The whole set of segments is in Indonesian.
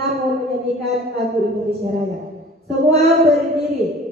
kita mau menyanyikan lagu Indonesia Raya. Semua berdiri.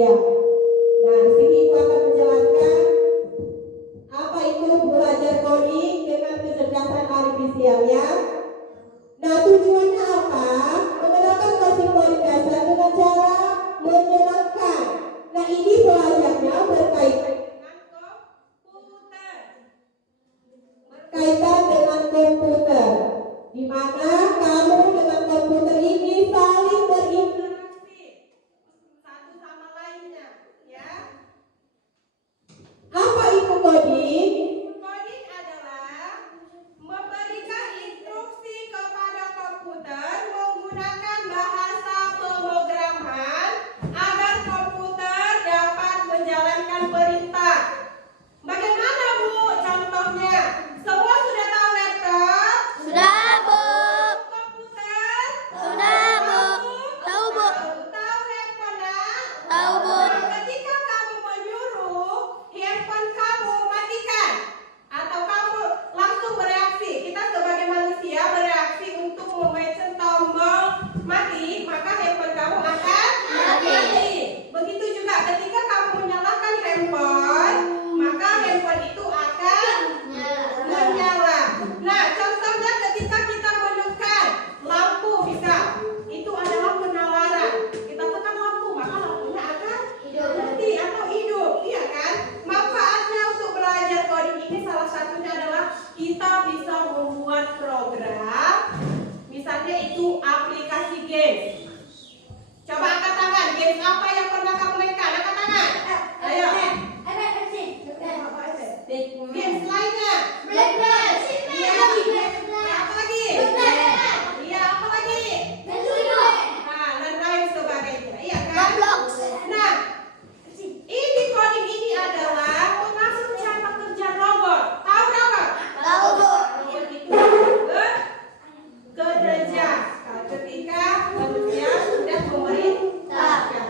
Nah, di sini Ibu akan menjelaskan apa itu belajar coding dengan kecerdasan artifisial ya. Nah, tujuannya apa? Mengenalkan konsep coding dasar dengan cara menyenangkan. Nah, ini belajarnya berkaitan dengan komputer, di mana kamu dengan komputer ini saling berinteraksi satu sama lainnya, ya. Apa itu coding? Coding adalah memberikan instruksi kepada komputer menggunakan bahasa pemrograman agar komputer dapat menjalankan perintah. Bagaimana Bu contohnya? Semua sudah tahu laptop? Sudah, Bu. Komputer? Sudah, Bu. Tahu, Bu. Tahu handphone, Nak? Tahu, Bu. Ketika kamu menyuruh handphone kamu matikan atau kamu langsung bereaksi, kita sebagai manusia bereaksi untuk memencet tombol mati, maka handphone kamu akan mati. Begitu juga ketika kamu menyalakan handphone, maka handphone itu akan menyala. Nah, contohnya ketika kita menekan lampu misal, itu adalah penawaran. Kita tekan lampu, maka lampunya akan mati atau hidup, iya kan? Manfaatnya untuk belajar coding ini salah satunya adalah kita bisa membuat program, misalnya itu aplikasi game. Coba angkat tangan, game apa yang pernah kamu mainkan? Angkat tangan. Ayo. Game lainnya. Iya. Apa lagi? Iya, apa lagi? Nah, dan lain sebagainya. Iya kan? Nah, ini coding ini adalah termasuk cara kerja robot. Tahu robot? Tahu, Bu. Begitu bekerja ketika manusia sudah memerintahkan.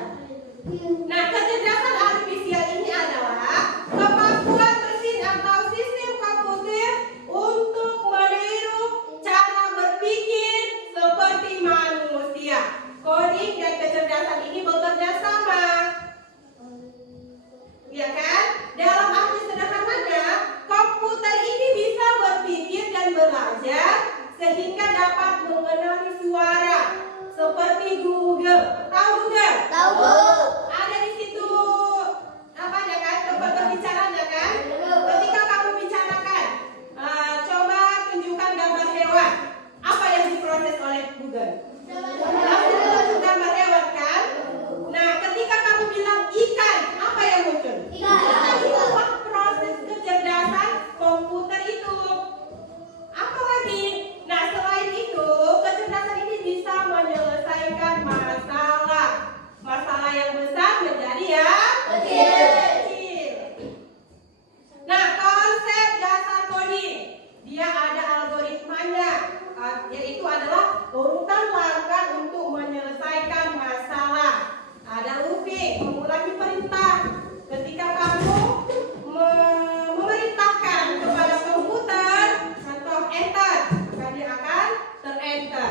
yaitu adalah urutan langkah untuk menyelesaikan masalah. Ada looping, mengulangi perintah. Ketika kamu memerintahkan kepada komputer, contoh enter, maka dia akan ter-enter.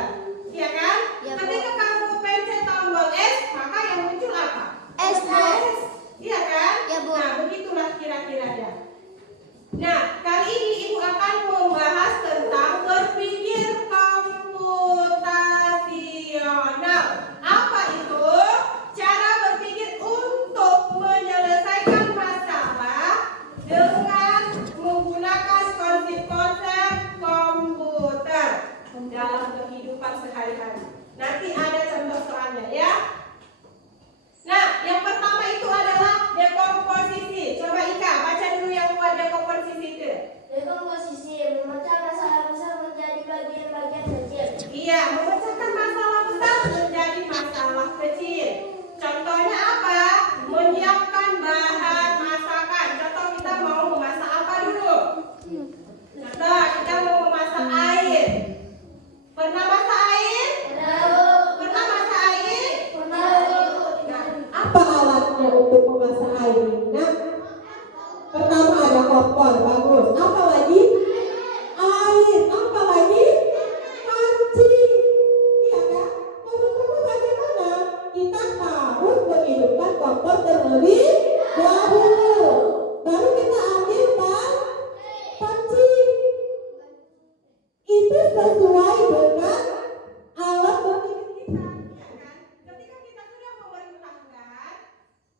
Iya kan? Ya, Bu. Ketika kamu pencet tombol S, maka yang muncul apa? S, Bu. Iya kan? Ya, Bu. Nah, begitulah kira-kira dia. Nah, kali ini Ibu akan membahas tentang berpikir komputasional. Apa itu? Cara berpikir untuk menyelesaikan masalah dengan menggunakan konsep-konsep komputer dalam kehidupan sehari-hari. Nanti ada contoh soalnya ya. Nah, yang pertama itu adalah dekomposisi. Coba Ika, baca dulu yang buat dekomposisi itu. Dekomposisi memecah masalah besar menjadi bagian-bagian kecil. Iya, memecahkan masalah besar menjadi masalah kecil. Contohnya apa? Menyiapkan bahan masakan. Contoh kita mau memasak apa dulu? Contoh kita mau memasak air. Pernah masak air? Pernah masak air? Nah, apa alatnya untuk memasak air? Nah, pertama ada kompor, bagus. Apa lagi? Air. Apa lagi? Panci. Iya kan? Lalu bagaimana? Kita harus menghidupkan kompor terlebih dahulu. Baru kita ambil panci. Itu sesuai dengan alat berpikir kita. Iya kan? Ketika kita sudah memerintahkan,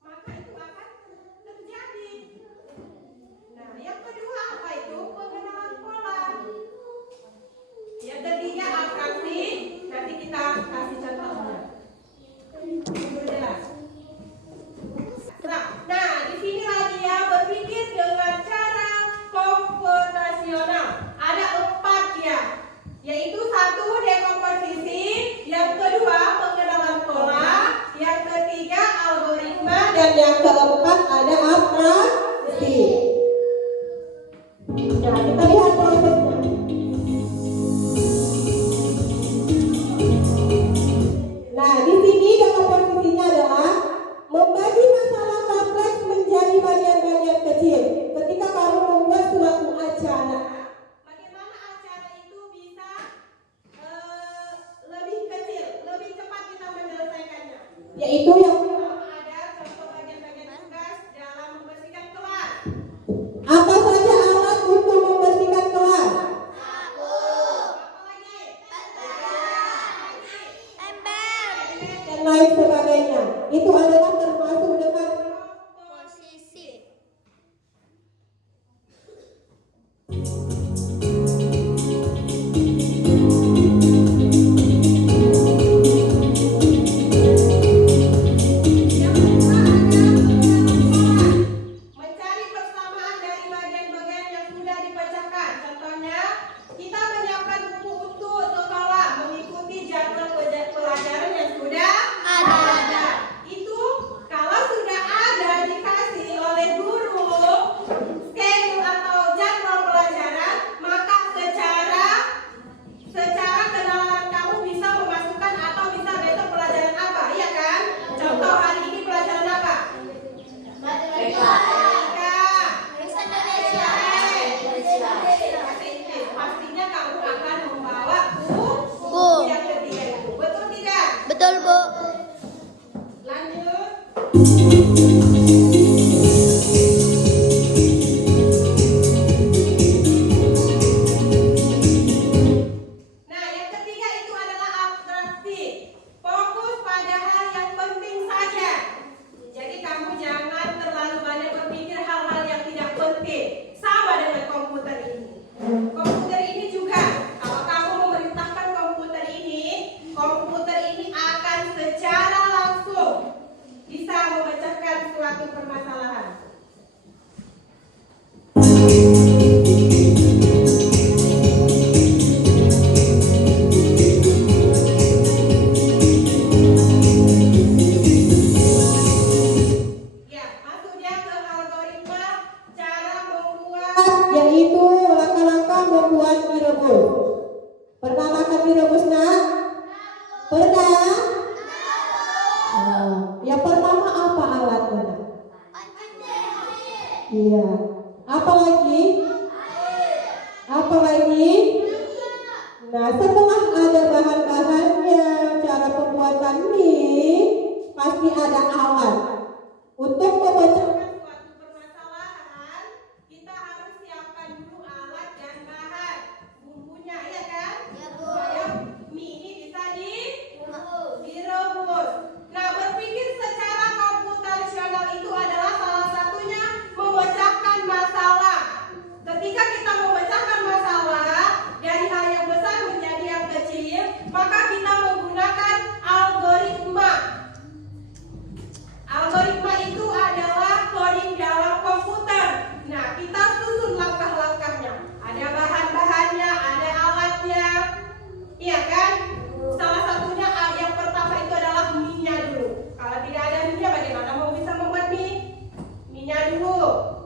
maka itu akan terjadi. Nah, yang kedua apa itu? Pengenalan pola. Yang ketiga atraksi. Nanti kita kasih contohnya. Jelas. Nah, di sini lagi ya berpikir dengan cara komputasional. Ada 4 ya, yaitu 1 dekomposisi, yang kedua pengenalan pola, yang ketiga algoritma, dan yang keempat ada atraksi. Nah, kita lihat prosesnya. Nah, di sini dekomposisinya adalah membagi masalah kompleks menjadi bagian-bagian kecil. Ketika kamu membuat suatu acara, bagaimana acara itu bisa lebih kecil, lebih cepat kita menyelesaikannya? Yaitu yang pertama ada contoh bagian-bagian tugas dalam membersihkan kelas. Apa saja alat untuk membersihkan kelas? Apa lagi? Dan lain sebagainya. Itu adalah termasuk dengan Posisi. yang kedua ada mencari persamaan dari bagian-bagian yang sudah dipecahkan. Contohnya, kita menyiapkan buku untuk sekolah mengikuti jadwal pelajaran yang sudah ada. Itu kalau sudah ada dikasih oleh guru schedule atau jadwal pelajaran, maka secara kenalan kamu bisa memasukkan atau bisa besok pelajaran apa, iya kan? Contoh hari ini pelajaran apa? Matematika. Bahasa Indonesia. Pastinya kamu akan membawa buku Bu. yang ketiga itu. Betul tidak? Betul, Bu. Lanjut. Nah, yang ketiga itu adalah abstraksi. Fokus pada hal yang penting saja. Jadi kamu jangan terlalu banyak berpikir hal-hal yang tidak penting. Sama dengan komputer ini. Komputer ini juga, kalau kamu memerintahkan komputer ini akan secara langsung bisa memecahkan suatu permasalahan Apa lagi? Nah, setelah ada bahan-bahannya, cara pembuatan mie, pasti ada alat. Untuk memecahkan Suatu permasalahan, kita harus siapkan dulu alat dan bahan, bumbunya, ya kan? Supaya mie ini bisa direbus. Nah, berpikir secara komputasional itu adalah salah satunya memecahkan masalah. Ketika kita memecahkan masalah dari hal yang besar menjadi yang kecil, maka kita menggunakan algoritma. Algoritma itu adalah coding dalam komputer. Nah, kita susun langkah-langkahnya. Ada bahan-bahannya, ada alatnya. Iya kan? Salah satunya yang pertama itu adalah mie-nya dulu. Kalau tidak ada mie-nya bagaimana mau bisa membuat mie? Mie-nya dulu.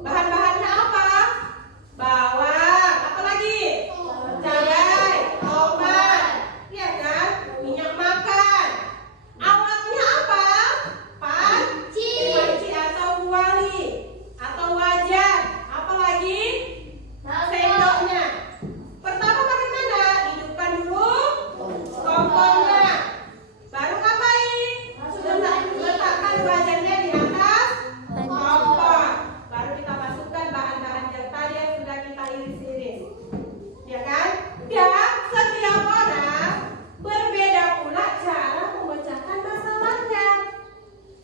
Bahan-bahannya apa? Bawang, apa lagi? Cabai, tomat. Iya kan? Minyak makan. Alatnya apa? Panci atau kuali atau wajan. Apa lagi? Sendoknya. Pertama bagaimana? Hidupkan dulu kompornya. Baru ngapain? Letakkan wajannya di atas kompor. Baru kita masukkan bahan-bahan yang tadi yang sudah kita iris-iris. Ya kan? Ya, setiap orang berbeda pula cara memecahkan masalahnya.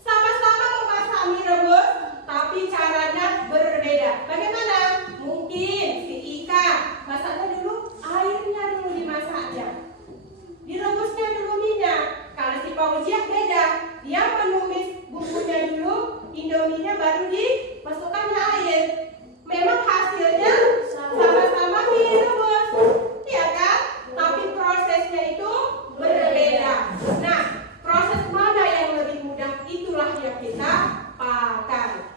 Sama-sama memasak mie rebus, tapi caranya berbeda. Bagaimana? Mungkin si Ika masaknya dulu, airnya dulu dimasaknya, direbusnya dulu minyak. Kalau si Pauziah beda, dia menumis bumbunya dulu, indominya baru dimasukkannya air. Memang hasilnya sama-sama mie rebus, ya kan? Tapi prosesnya itu berbeda. Nah, proses mana yang lebih mudah itulah yang kita pakai.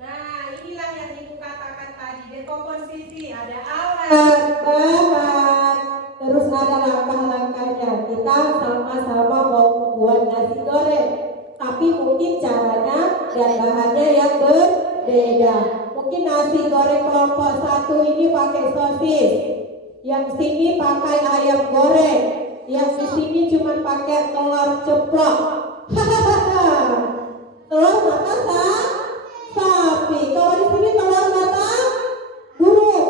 Nah, inilah yang ibu katakan tadi, dekomposisi. Ada alat, bahan, terus ada langkah-langkahnya. Kita sama-sama mau membuat nasi goreng, tapi mungkin caranya dan bahannya yang berbeda. Mungkin nasi goreng kelompok 1 ini pakai sosis, yang sini pakai ayam goreng, yang di sini cuma pakai telur ceplok. Hahaha. Telur mata sapi. Kalau di sini telur mata burung.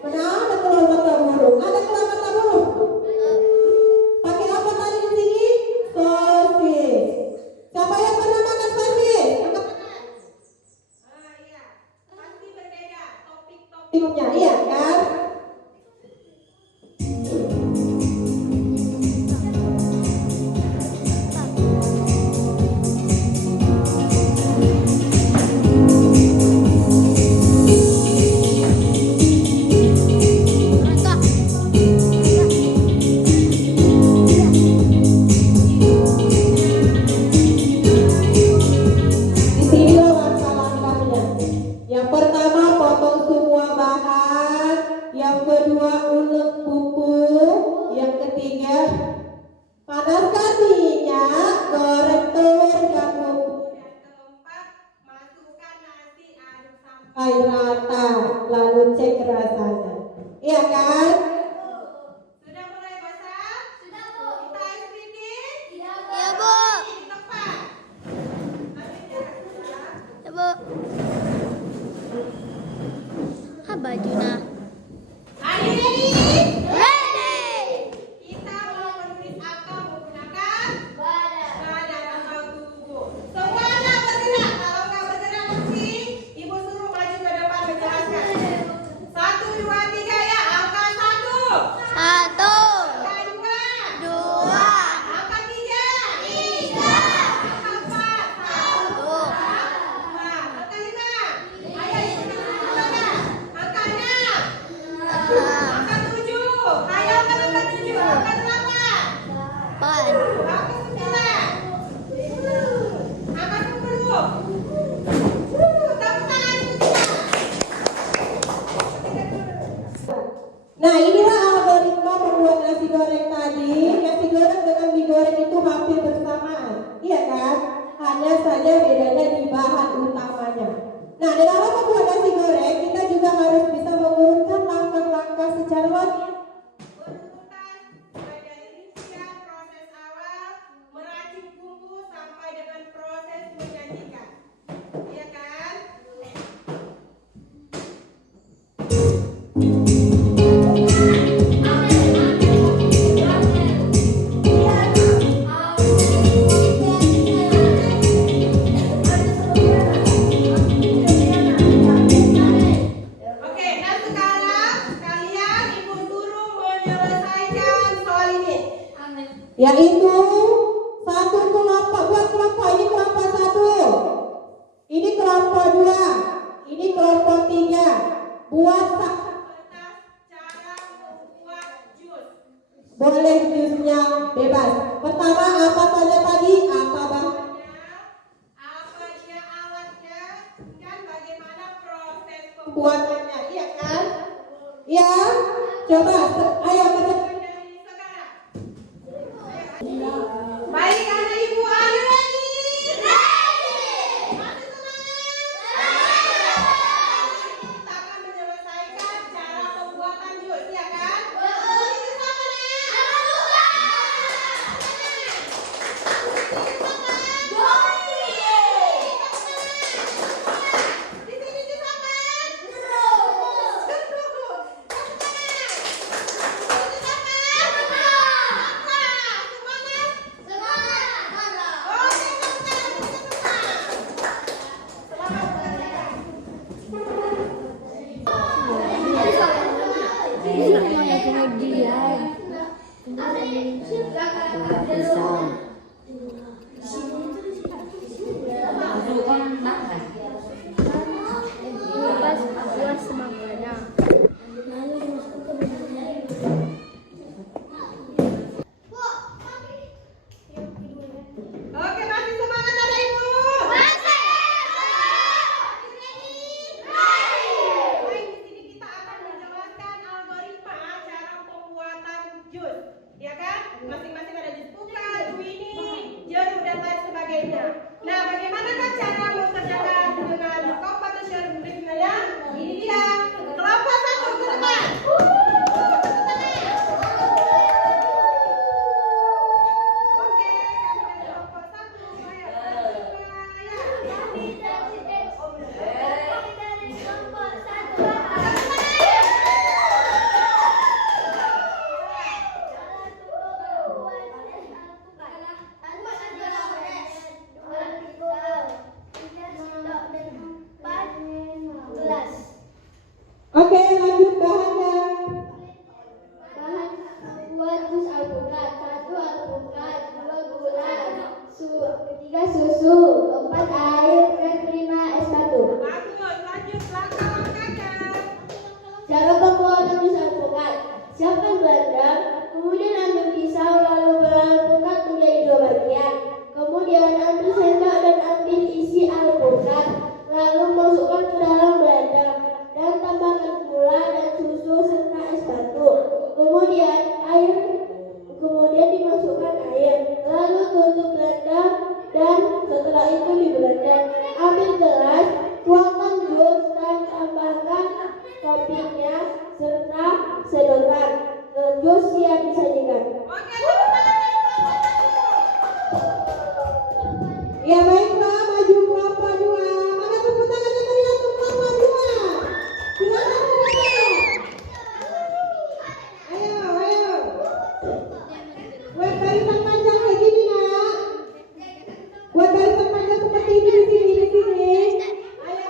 Mana ada telur mata burung? Ada telur mata burung. Pakai apa tadi di sini? Sosis. Siapa yang pernah makan sosis? Angkat tangan. iya, pasti berbeda topik-topik. Minumnya, iya kan? satu kelompok, buat kelompok ini kelompok 1. Ini kelompok 2. Ini kelompok 3. Buat cara membuat jus. boleh jusnya bebas. Pertama apa saja tadi? Apa Apa dia alatnya dan bagaimana proses pembuatannya, iya kan? Ya, coba ayo kita. dari sekarang. Baik anak ibu, are you ready? Masih semangat? Kita akan menyelesaikan cara pembuatan jus, ya kan? Ini sama di sini juga kan? Oke, masih semangat anak ibu? Baik, di sini kita akan menjelaskan algoritma cara pembuatan jus, ya kan? Masing-masing ada jus pukat, juini, jeruk dan lain sebagainya. Nah, bagaimanakah cara mengerjakan dengan competition berikutnya? Ini dia kelompok 1 ke depan. Oke, kami dari kelompok 1. Oke, lanjut bahannya. Bahan buat jus alpukat: 1 alpukat, 2 gula, 3 susu, 4 air, dan 5 es batu. Bagus, lanjut langkah-langkahnya. Cara pembuatan jus alpukat: siapkan blender, kemudian ambil pisau lalu belah alpukat menjadi 2 bagian. Kemudian ambil sendok dan ambil isi alpukat, lalu masukkan ke dalam blender dan tambahkan gula dan susu serta es batu. Kemudian dimasukkan air, lalu tutup blender dan setelah itu di blender. Ambil gelas, tuangkan jus dan tambahkan toppingnya serta sedotan. Jus siap disajikan. Oke, tepuk tangan dari kelompok 1. Ya baiklah, maju kelompok 2. Mana tepuk tangannya meriah untuk kelompok 2. Silakan kelompok. Ayo. Buat barisan panjang kayak gini nak. Buat barisan panjang seperti ini di sini. Ayo,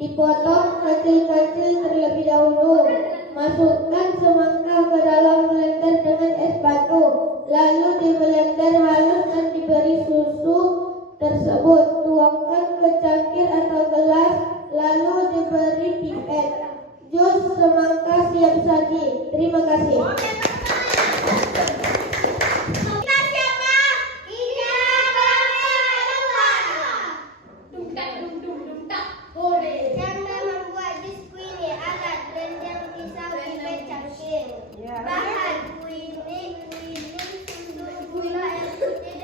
Dipotong kecil-kecil terlebih dahulu. Masukkan semangka ke dalam blender dengan es batu. Lalu di blender halus dan diberi susu tersebut. Tuangkan ke cangkir atau gelas, lalu diberi pipet. Jus semangka siap saji. Terima kasih. Cara membuat jus kuini: alat blender, pisau, pipet, cangkir. Bahan kuini, susu, gula, air putih,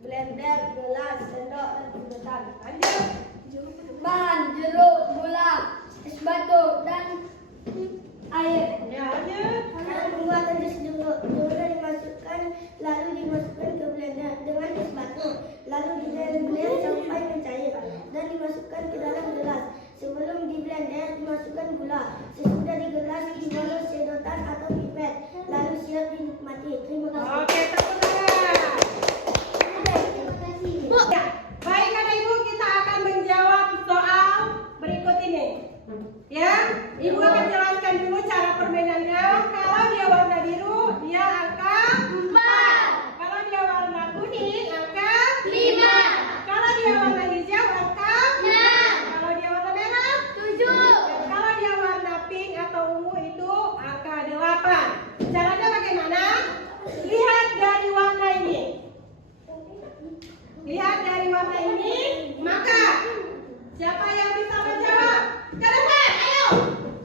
blender, gelas, sendok, dan sedotan. Lanjut. Bahan jeruk, gula, es batu, dan air. Ya, lanjut. Pembuatan jus jeruk dimasukkan, lalu dimasukkan ke blender dengan es batu, lalu di-blend sampai mencair dan dimasukkan ke dalam gelas. Sebelum di-blender dimasukkan gula. Sesudah di gelas dibalut sedotan atau pipet, lalu siap dinikmati. Terima kasih. Oke, tepuk tangan. Ya, baik Anak Ibu, kita akan menjawab soal berikut ini. Ya, Ibu akan jelaskan dulu cara permainannya. Kalau dia warna biru, dia angka 4. Kalau dia warna kuning, angka 5. Kalau dia warna hijau, angka 6. Kalau dia warna merah, 7. Kalau dia warna pink atau ungu itu angka 8. Caranya bagaimana? Lihat dari warna ini. Lihat dari warna ini, maka siapa yang bisa menjawab? Ke depan, ayo,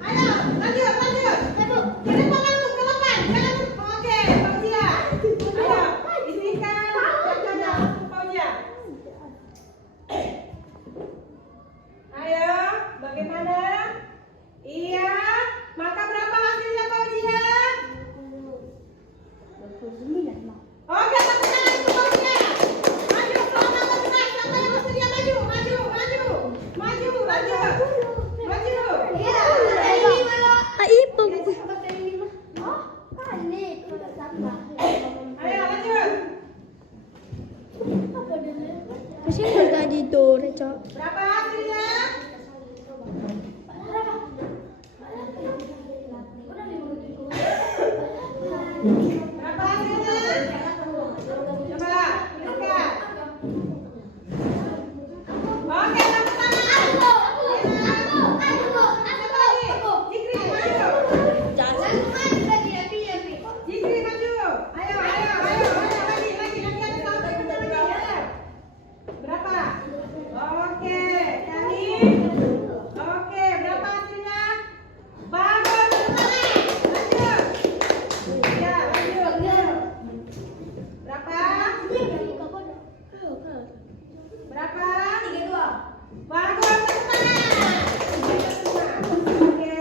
ayo, lanjut, lanjut. Ke depan langsung ke depan, jangan. Oke, Fauzia. Ayo, isikan bacanya langsung Fauzia. Ayo, bagaimana? Iya, maka berapa hasilnya Fauzia? Oke, tepuk tangan untuk Fauzia. Maju, selama bergerak, siapa yang bersedia maju, maju, maju, maju, lanjut, maju. Ayo, lanjut. Berapa hasilnya? Berapa hasilnya? Coba, lihat. Oke, tepuk tangan. Siapa lagi? Jikri, maju. Jikri, maju. Ayo, ayo, ayo, ayo, lagi, lagi ada satu yang benar lagi. Ayo. Berapa? Oke, Yani. Oke, berapa hasilnya? Bagus, tepuk tangan. Lanjut. Ya, lanjut. Berapa? Berapa? 32. Bagus, tepuk tangan. Oke.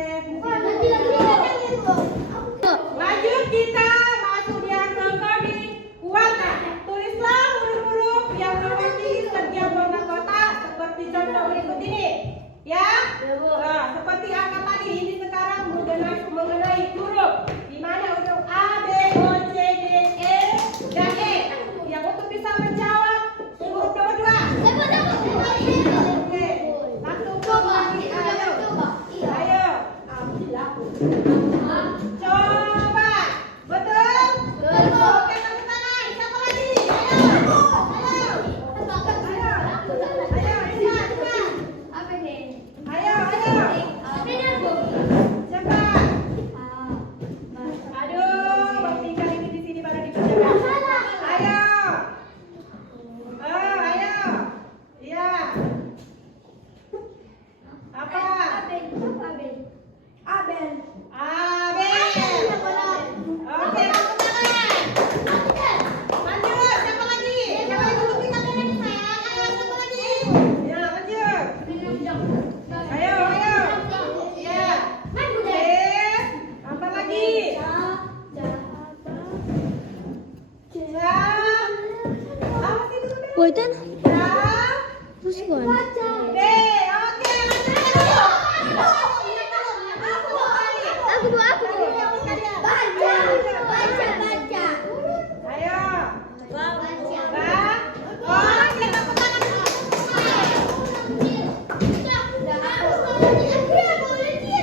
Lanjut, kita masuk yang ke coding warna. Tulislah huruf-huruf yang mewakili setiap warna kotak seperti contoh berikut ini. Ya? Nah, seperti angka tadi, ini sekarang mengenai huruf. Di mana huruf A, B, O, C, D, E, dan E. Yang untuk bisa menjawab huruf nomor 2. Oke, langsung lagi. Ayo. Ayo. Coba. Betul? Oke, tepuk tangan. Siapa lagi? Ayo. Ayo. Ayo, cepat, cepat. Ayo, ayo. Cepat. Aduh, Bang Tika ini di sini pada dikerjakan. Ayo. Oh, ayo. Iya. Apa? Abel. Oke, tepuk tangan. Lanjut, siapa lagi? Siapa yang tutupi kamera ini, sayang? Ayo, siapa lagi? Ya, lanjut. Ayo, ayo. Ya. Oke. Apa lagi? Apa sih itu? B. Oke, ayo. Oke, tepuk tangan.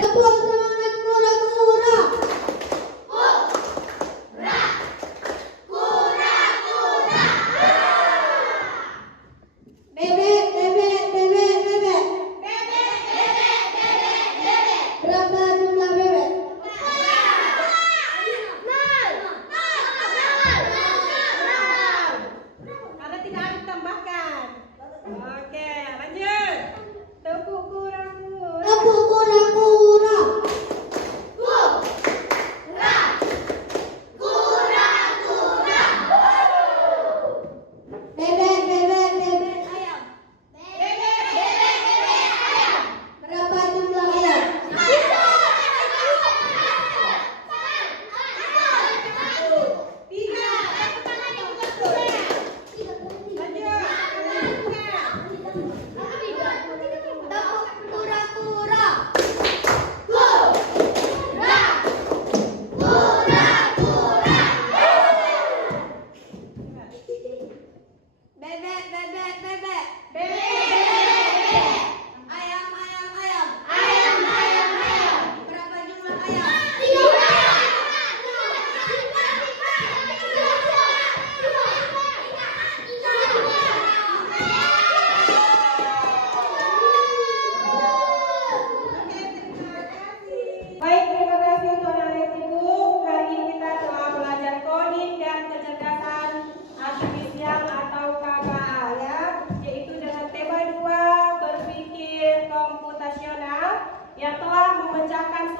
Ketua semangat kura-kura. Bebek, bebek, bebek.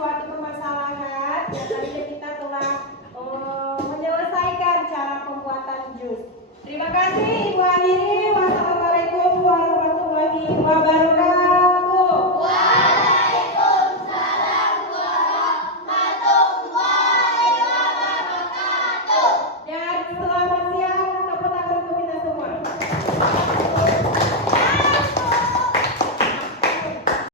suatu permasalahan yang tadinya kita telah menyelesaikan cara pembuatan jus. Terima kasih Ibu Akhiri. Wassalamualaikum warahmatullahi wabarakatuh.